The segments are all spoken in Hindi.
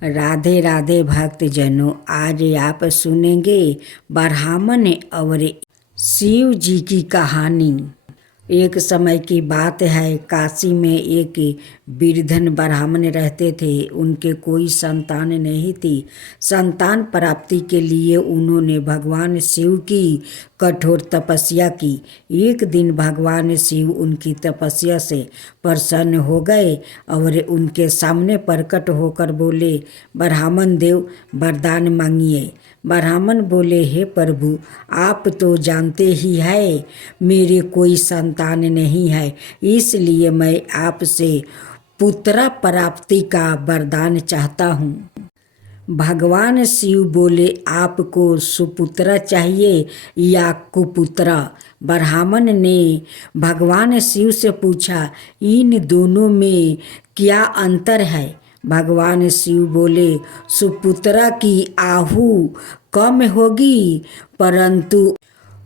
राधे राधे भक्तजनों, आज आप सुनेंगे ब्राह्मण और शिव जी की कहानी। एक समय की बात है, काशी में एक वृद्धन ब्राह्मण रहते थे। उनके कोई संतान नहीं थी। संतान प्राप्ति के लिए उन्होंने भगवान शिव की कठोर तपस्या की। एक दिन भगवान शिव उनकी तपस्या से प्रसन्न हो गए और उनके सामने प्रकट होकर बोले, ब्राह्मण देव वरदान मांगिए। ब्राह्मण बोले, हे प्रभु, आप तो जानते ही है मेरे कोई संतान नहीं है, इसलिए मैं आपसे पुत्र प्राप्ति का वरदान चाहता हूँ। भगवान शिव बोले, आपको सुपुत्र चाहिए या कुपुत्र? ब्राह्मण ने भगवान शिव से पूछा, इन दोनों में क्या अंतर है? भगवान शिव बोले, सुपुत्र की आहु कम होगी, परंतु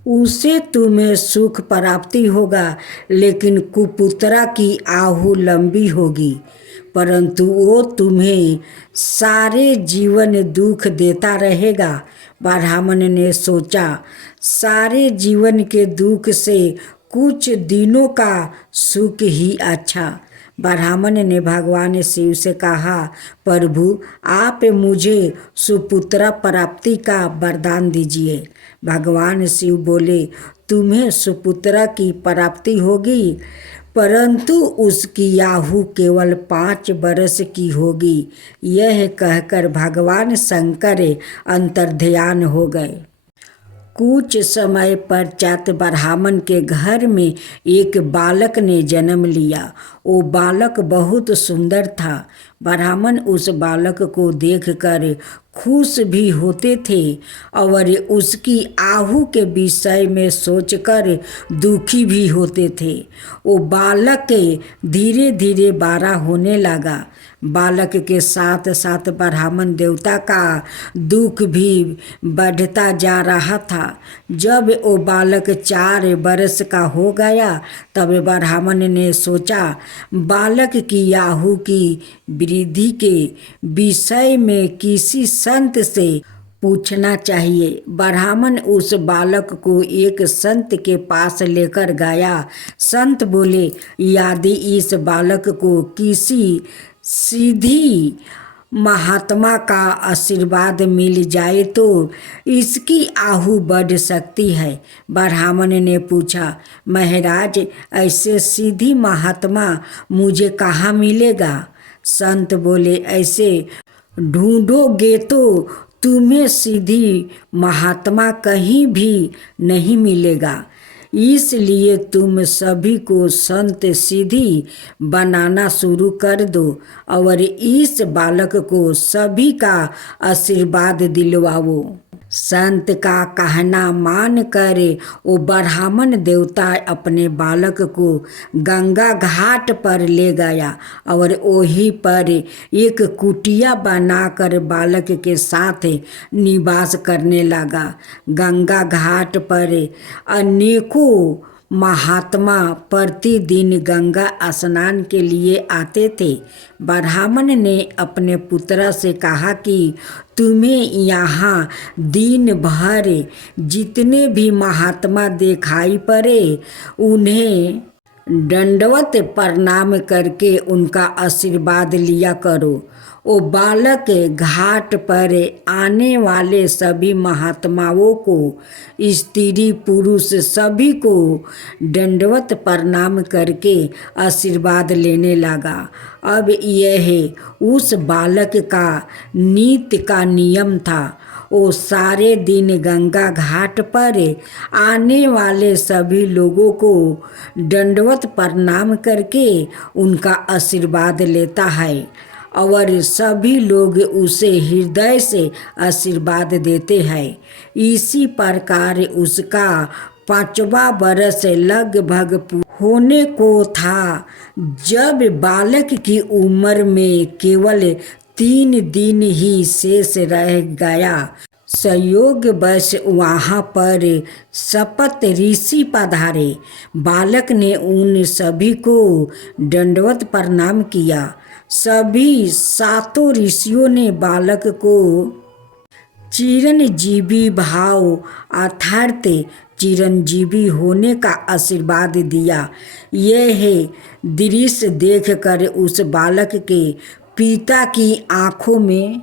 उसे तुम्हें सुख प्राप्ति होगा, लेकिन कुपुत्र की आहु लंबी होगी, परंतु वो तुम्हें सारे जीवन दुख देता रहेगा। ब्राह्मण ने सोचा, सारे जीवन के दुख से कुछ दिनों का सुख ही अच्छा। ब्राह्मण ने भगवान शिव से कहा, प्रभु, आप मुझे सुपुत्र प्राप्ति का वरदान दीजिए। भगवान शिव बोले, तुम्हें सुपुत्र की प्राप्ति होगी, परंतु उसकी आयु केवल 5 वर्ष की होगी। यह कहकर भगवान शंकर अंतर्ध्यान हो गए। कुछ समय पश्चात ब्राह्मण के घर में एक बालक ने जन्म लिया। वो बालक बहुत सुंदर था। ब्राह्मण उस बालक को देखकर खुश भी होते थे और उसकी आयु के विषय में सोचकर दुखी भी होते थे। वो बालक धीरे धीरे बड़ा होने लगा। बालक के साथ साथ ब्राह्मण देवता का दुख भी बढ़ता जा रहा था। जब वो बालक 4 वर्ष का हो गया, तब ब्राह्मण ने सोचा, बालक की आयु की वृद्धि के विषय में किसी संत से पूछना चाहिए। ब्राह्मण उस बालक को एक संत के पास लेकर गया। संत बोले, यदि इस बालक को किसी सीधी महात्मा का आशीर्वाद मिल जाए तो इसकी आयु बढ़ सकती है। ब्राह्मण ने पूछा, महाराज, ऐसे सीधी महात्मा मुझे कहाँ मिलेगा? संत बोले, ऐसे ढूंढोगे तो तुम्हें सीधी महात्मा कहीं भी नहीं मिलेगा, इसलिए तुम सभी को संत सीधी बनाना शुरू कर दो और इस बालक को सभी का आशीर्वाद दिलवाओ। संत का कहना मान कर वो ब्राह्मण देवता अपने बालक को गंगा घाट पर ले गया और वहीं पर एक कुटिया बनाकर बालक के साथ निवास करने लगा। गंगा घाट पर अनेकों महात्मा प्रतिदिन गंगा स्नान के लिए आते थे। ब्राह्मण ने अपने पुत्र से कहा कि तुम्हें यहाँ दिन भर जितने भी महात्मा दिखाई पड़े उन्हें दंडवत प्रणाम करके उनका आशीर्वाद लिया करो। वो बालक घाट पर आने वाले सभी महात्माओं को, स्त्री पुरुष सभी को दंडवत प्रणाम करके आशीर्वाद लेने लगा। अब यह उस बालक का नित्य का नियम था। वो सारे दिन गंगा घाट पर आने वाले सभी लोगों को दंडवत प्रणाम करके उनका आशीर्वाद लेता है और सभी लोग उसे हृदय से आशीर्वाद देते हैं। इसी प्रकार उसका 5वां वर्ष लगभग होने को था, जब बालक की उम्र में केवल 3 दिन ही शेष रह गया। संयोगवश वहाँ पर शपथ ऋषि पधारे। बालक ने उन सभी को दंडवत प्रणाम किया। सभी सातों ऋषियों ने बालक को चिरंजीवी भाव अर्थात चिरंजीवी होने का आशीर्वाद दिया। यह दृश्य देखकर उस बालक के पिता की आंखों में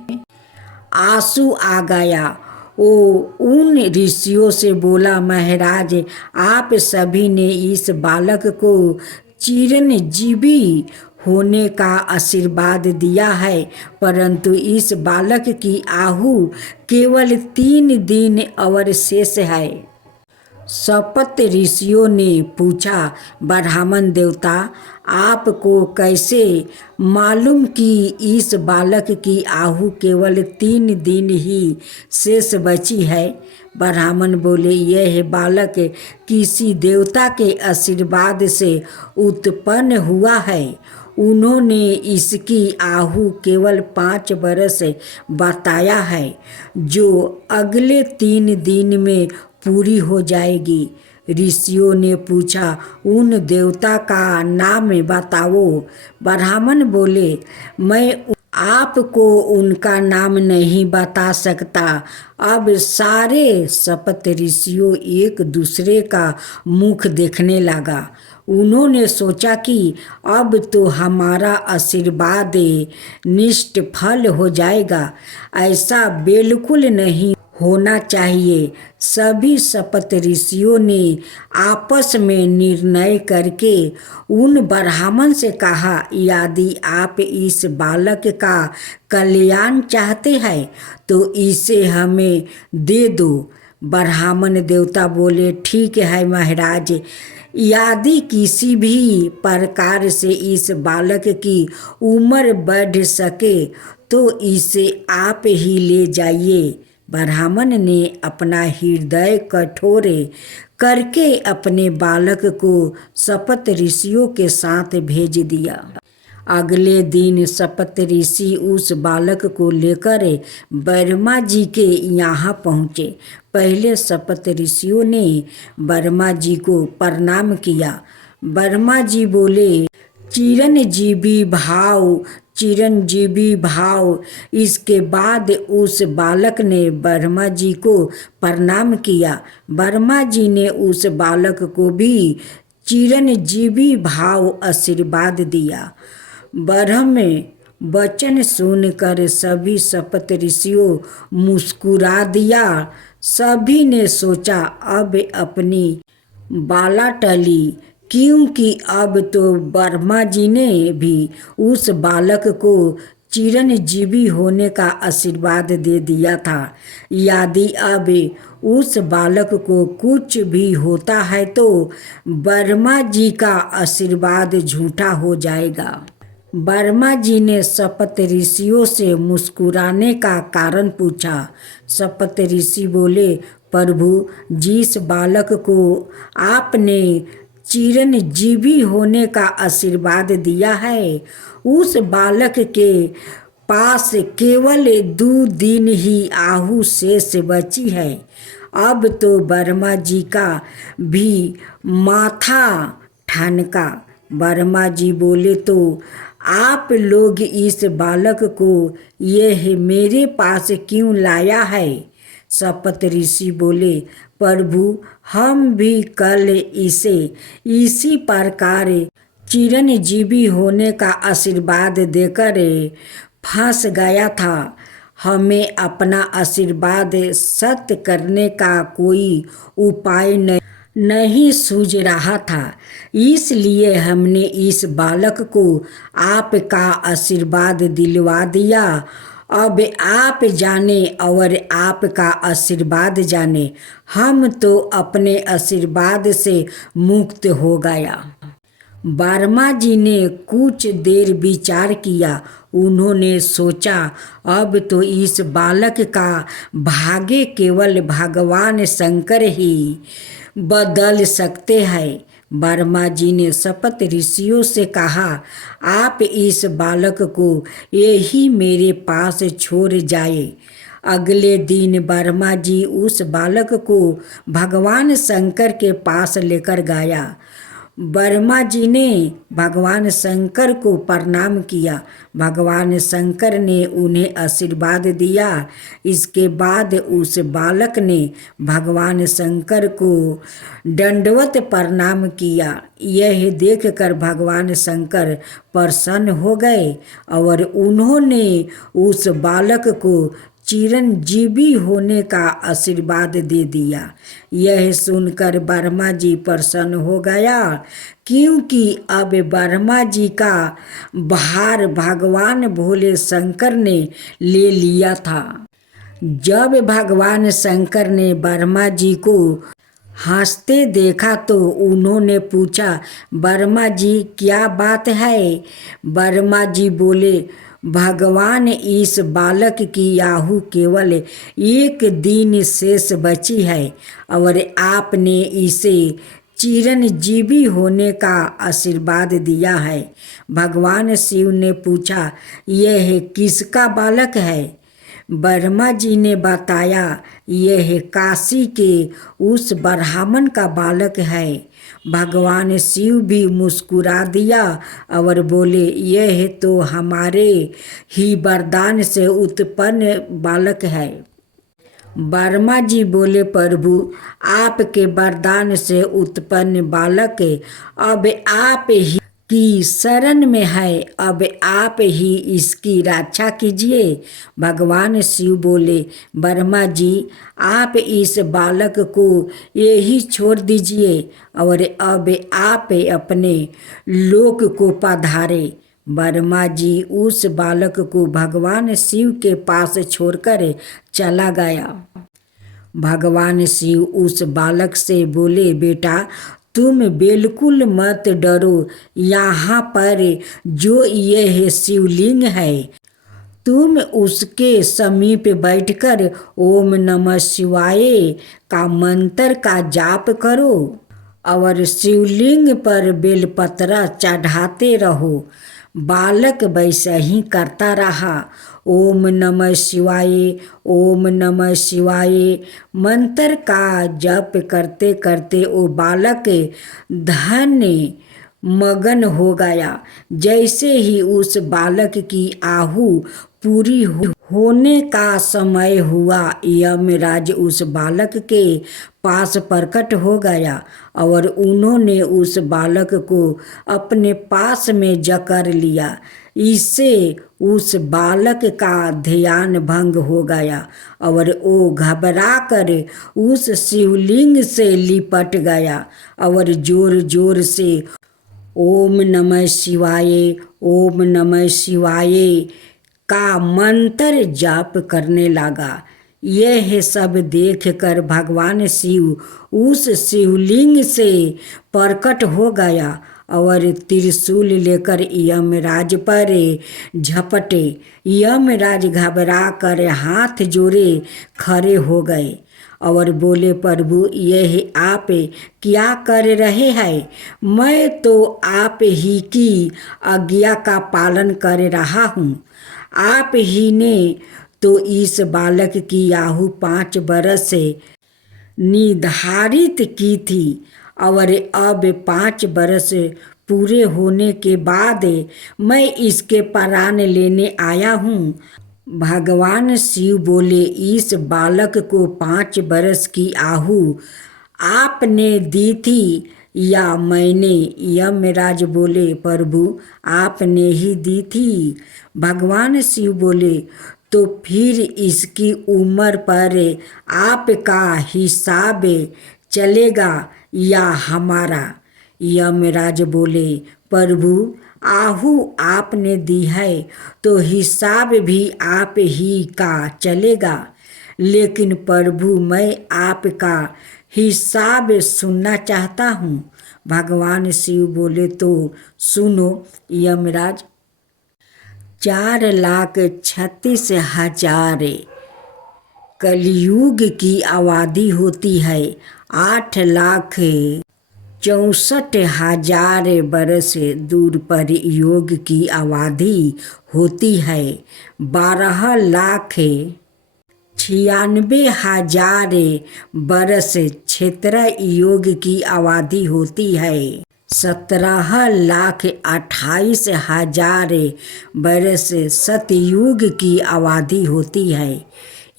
आंसू आ गया। वो उन ऋषियों से बोला, महाराज, आप सभी ने इस बालक को चिरंजीवी होने का आशीर्वाद दिया है, परंतु इस बालक की आयु केवल 3 दिन और शेष है। शपथ ऋषियों ने पूछा, ब्राह्मण देवता, आपको कैसे मालूम कि इस बालक की आयु केवल 3 दिन ही शेष बची है? ब्राह्मण बोले, यह बालक किसी देवता के आशीर्वाद से उत्पन्न हुआ है। उन्होंने इसकी आयु केवल 5 वर्ष बताया है, जो अगले 3 दिन में पूरी हो जाएगी। ऋषियों ने पूछा, उन देवता का नाम बताओ। ब्राह्मण बोले, मैं आपको उनका नाम नहीं बता सकता। अब सारे शपथ ऋषियों एक दूसरे का मुख देखने लगा। उन्होंने सोचा कि अब तो हमारा आशीर्वाद निष्फल हो जाएगा। ऐसा बिल्कुल नहीं होना चाहिए। सभी शपथ ऋषियों ने आपस में निर्णय करके उन ब्राह्मण से कहा, यदि आप इस बालक का कल्याण चाहते हैं तो इसे हमें दे दो। ब्राह्मण देवता बोले, ठीक है महाराज, यदि किसी भी प्रकार से इस बालक की उम्र बढ़ सके तो इसे आप ही ले जाइए। ब्राह्मण ने अपना हृदय कठोर करके अपने बालक को शपथ ऋषियों के साथ भेज दिया। अगले दिन शपथ ऋषि उस बालक को लेकर ब्रह्मा जी के यहाँ पहुँचे। पहले शपथ ऋषियों ने ब्रह्मा जी को प्रणाम किया। ब्रह्मा जी बोले, चिरंजीवी भाव, चिरंजीवी भाव। इसके बाद उस बालक ने ब्रह्मा जी को प्रणाम किया। ब्रह्मा जी ने उस बालक को भी चिरंजीवी भाव आशीर्वाद दिया। ब्रह्म वचन सुनकर सभी शपथ ऋषियों मुस्कुरा दिया। सभी ने सोचा, अब अपनी बाला टली, क्योंकि अब तो ब्रह्मा जी ने भी उस बालक को चिरंजीवी होने का आशीर्वाद दे दिया था। यदि अब उस बालक को कुछ भी होता है तो ब्रह्मा जी का आशीर्वाद झूठा हो जाएगा। ब्रह्मा जी ने शपथ ऋषियों से मुस्कुराने का कारण पूछा। शपथ ऋषि बोले, प्रभु, जिस बालक को आपने चिरंजीवी होने का आशीर्वाद दिया है, उस बालक के पास केवल 2 दिन ही आयु शेष बची है। अब तो ब्रह्मा जी का भी माथा ठनका। ब्रह्मा जी बोले, तो आप लोग इस बालक को यह मेरे पास क्यों लाया है? शपथ ऋषि बोले, प्रभु, हम भी कल इसे इसी प्रकार चिरंजीवी होने का आशीर्वाद देकर फंस गया था। हमें अपना आशीर्वाद सत्य करने का कोई उपाय नहीं सूझ रहा था, इसलिए हमने इस बालक को आपका आशीर्वाद दिलवा दिया। अब आप जाने और आपका आशीर्वाद जाने, हम तो अपने आशीर्वाद से मुक्त हो गया। ब्रह्मा जी ने कुछ देर विचार किया। उन्होंने सोचा, अब तो इस बालक का भाग्य केवल भगवान शंकर ही बदल सकते हैं। ब्रह्मा जी ने शपथ ऋषियों से कहा, आप इस बालक को यही मेरे पास छोड़ जाए। अगले दिन वर्मा जी उस बालक को भगवान शंकर के पास लेकर गया। वर्मा जी ने भगवान शंकर को प्रणाम किया। भगवान शंकर ने उन्हें आशीर्वाद दिया। इसके बाद उस बालक ने भगवान शंकर को दंडवत प्रणाम किया। यह देखकर भगवान शंकर प्रसन्न हो गए और उन्होंने उस बालक को चिरंजीवी होने का आशीर्वाद दे दिया। यह सुनकर वर्मा जी प्रसन्न हो गया, क्योंकि अब वर्मा जी का भार भगवान भोले शंकर ने ले लिया था। जब भगवान शंकर ने वर्मा जी को हंसते देखा तो उन्होंने पूछा, वर्मा जी क्या बात है? वर्मा जी बोले, भगवान इस बालक की आयु केवल 1 दिन शेष बची है और आपने इसे चिरंजीवी होने का आशीर्वाद दिया है। भगवान शिव ने पूछा, यह किसका बालक है? वर्मा जी ने बताया, यह काशी के उस ब्राह्मण का बालक है। भगवान शिव भी मुस्कुरा दिया और बोले, यह तो हमारे ही वरदान से उत्पन्न बालक है। वर्मा जी बोले, प्रभु आपके वरदान से उत्पन्न बालक अब आप ही की शरण में है, अब आप ही इसकी रक्षा कीजिए। भगवान शिव बोले, वर्मा जी आप इस बालक को यही छोड़ दीजिए और अब आप अपने लोक को पधारे। वर्मा जी उस बालक को भगवान शिव के पास छोड़कर चला गया। भगवान शिव उस बालक से बोले, बेटा तुम बिल्कुल मत डरो, यहाँ पर जो यह शिवलिंग है तुम उसके समीप बैठकर ओम नमः शिवाय का मंत्र का जाप करो और शिवलिंग पर बेलपत्र चढ़ाते रहो। बालक वैसा ही करता रहा। ओम नमः शिवाय, ओम नमः शिवाय मंत्र का जप करते करते वो बालक धन्य मगन हो गया। जैसे ही उस बालक की आयु पूरी होने का समय हुआ, यमराज उस बालक के पास प्रकट हो गया और उन्होंने उस बालक को अपने पास में जकड़ लिया। इससे उस बालक का ध्यान भंग हो गया और वो घबरा कर उस शिवलिंग से लिपट गया और जोर जोर से ओम नमः शिवाय, ओम नमः शिवाय का मंत्र जाप करने लगा। यह सब देखकर भगवान शिव उस शिवलिंग से प्रकट हो गया और त्रिशूल लेकर यमराज पर झपटे। यमराज घबरा कर हाथ जोड़े खड़े हो गए और बोले, प्रभु यह आप क्या कर रहे हैं? मैं तो आप ही की आज्ञा का पालन कर रहा हूँ। आप ही ने तो इस बालक की आयु 5 वर्ष से निर्धारित की थी और अब 5 वर्ष पूरे होने के बाद मैं इसके प्राण लेने आया हूँ। भगवान शिव बोले, इस बालक को 5 वर्ष की आयु आपने दी थी या मैंने? यमराज बोले, प्रभु आपने ही दी थी। भगवान शिव बोले, तो फिर इसकी उम्र पर आपका हिसाब चलेगा या हमारा? यमराज बोले, प्रभु आयु आपने दी है तो हिसाब भी आप ही का चलेगा, लेकिन प्रभु मैं आपका हिसाब सुनना चाहता हूँ। भगवान शिव बोले, तो सुनो यमराज। 4,36,000 कलयुग की आबादी होती है। 8,64,000 वर्ष दूर पर योग की आबादी होती है। 96,000 बरस क्षेत्र योग की आबादी होती है। 17,28,000 बरस सतयुग की आबादी होती है।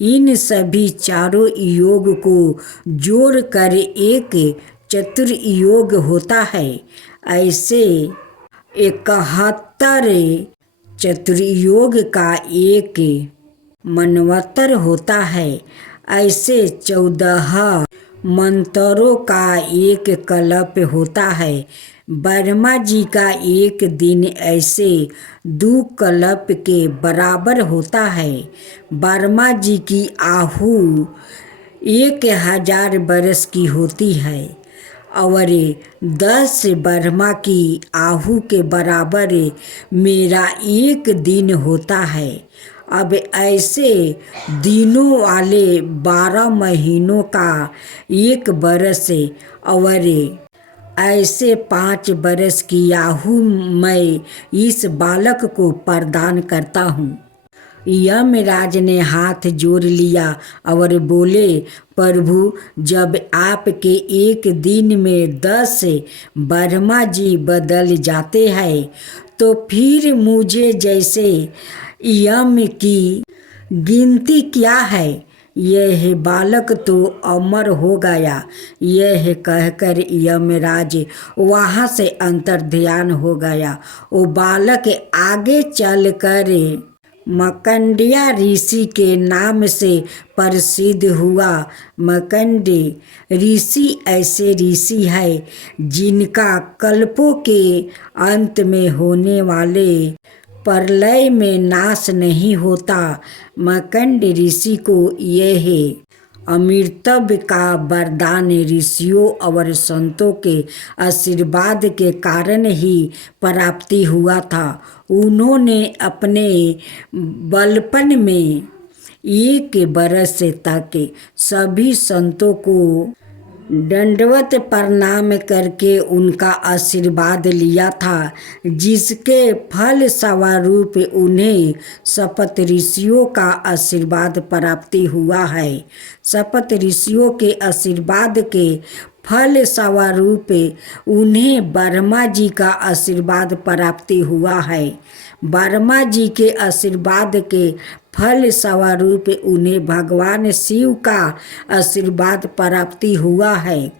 इन सभी चारों योग को जोड़कर एक चतुर्योग होता है। ऐसे 71 चतुर्योग का एक मनवंतर होता है। ऐसे 14 मंत्रों का एक कल्प होता है। ब्रह्मा जी का एक दिन ऐसे 2 कल्प के बराबर होता है। ब्रह्मा जी की आहु 1,000 बरस की होती है और 10 ब्रह्मा की आहु के बराबर मेरा एक दिन होता है। अब ऐसे दिनों वाले 12 महीनों का एक बरस और ऐसे 5 बरस की आहु मैं इस बालक को प्रदान करता हूँ। यमराज ने हाथ जोड़ लिया और बोले, प्रभु, जब आपके एक दिन में 10 ब्रह्मा जी बदल जाते हैं तो फिर मुझे जैसे यम की गिनती क्या है। यह बालक तो अमर हो गया। यह कहकर यमराज वहाँ से अंतर्ध्यान हो गया। वो बालक आगे चलकर मकंडिया ऋषि के नाम से प्रसिद्ध हुआ। मकंडी ऋषि ऐसे ऋषि है जिनका कल्पों के अंत में होने वाले प्रलय में नाश नहीं होता। मकंड ऋषि को यह अमृतत्व का वरदान ऋषियों और संतों के आशीर्वाद के कारण ही प्राप्ति हुआ था। उन्होंने अपने बालपन में 1 बरस तक सभी संतों को दंडवत प्रणाम करके उनका आशीर्वाद लिया था, जिसके फल स्वरूप उन्हें सप्त ऋषियों का आशीर्वाद प्राप्ति हुआ है। सप्त ऋषियों के आशीर्वाद के फल स्वरूप उन्हें ब्रह्मा जी का आशीर्वाद प्राप्ति हुआ है। ब्रह्मा जी के आशीर्वाद के फल स्वरूप उन्हें भगवान शिव का आशीर्वाद प्राप्ति हुआ है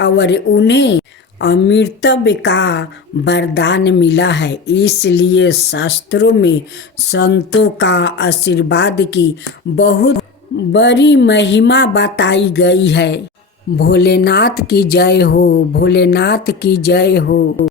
और उन्हें अमृतत्व का वरदान मिला है। इसलिए शास्त्रों में संतों का आशीर्वाद की बहुत बड़ी महिमा बताई गई है। भोलेनाथ की जय हो, भोलेनाथ की जय हो।